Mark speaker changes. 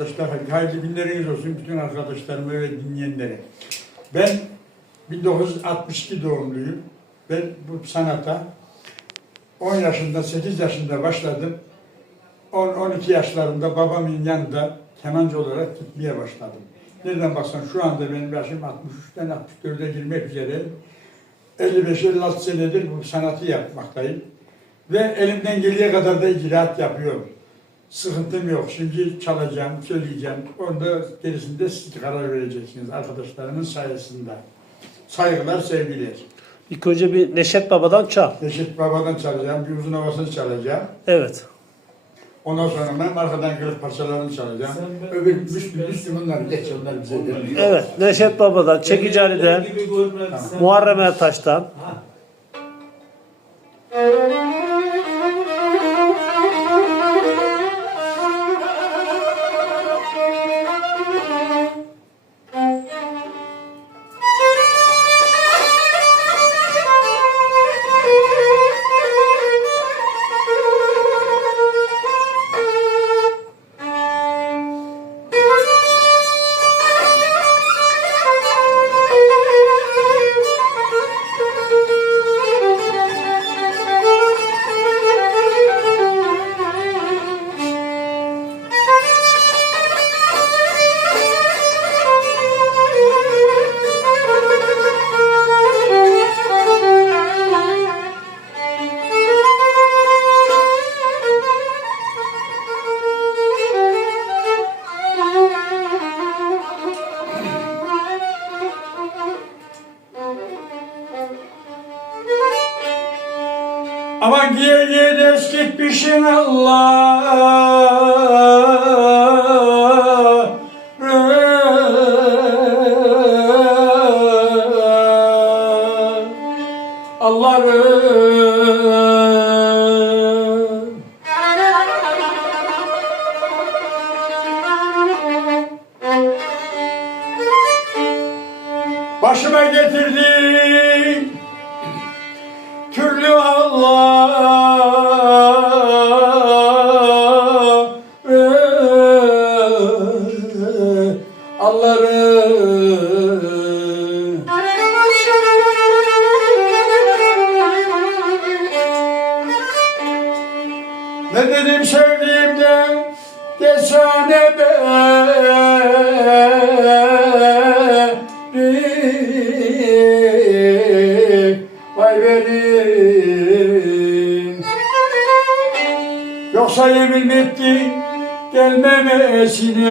Speaker 1: arkadaşlar. Hayırlı günleriniz olsun bütün arkadaşlarıma ve dinleyenlere. Ben 1962 doğumluyum. Ben bu sanata 10 yaşında, 8 yaşında başladım. 10-12 yaşlarında babamın yanında kemancı olarak gitmeye başladım. Nereden baksan şu anda benim yaşım 63'ten 64'e girmek üzere. 55-56 senedir bu sanatı yapmaktayım. Ve elimden geldiği kadar da icraat yapıyorum. Sıkıntım yok. Şimdi çalacağım, söyleyeceğim. Onda gerisinde siz karar vereceksiniz arkadaşlarımın sayesinde. Saygılar, sevgiler.
Speaker 2: İlk önce bir Neşet Baba'dan çal.
Speaker 1: Neşet Baba'dan çalacağım, bir uzun havasını çalacağım.
Speaker 2: Evet.
Speaker 1: Ondan sonra ben arkadan kırık parçalarını çalacağım.
Speaker 3: Sen ben-
Speaker 1: Öbür Müslüm, Müslümanlar geç onlar bize.
Speaker 2: Evet. Neşet Baba'dan, Çekici Ali'den,
Speaker 3: gibi görmem sen-
Speaker 2: Muharrem Ertaş'tan.
Speaker 3: Ha.
Speaker 1: Aman giye giye ders gitmişsin Allah. Allah'ım. Başıma getirdin Ne dedim sevdiğimden desane beni Vay Yoksa yemin mi ettin gelmemesine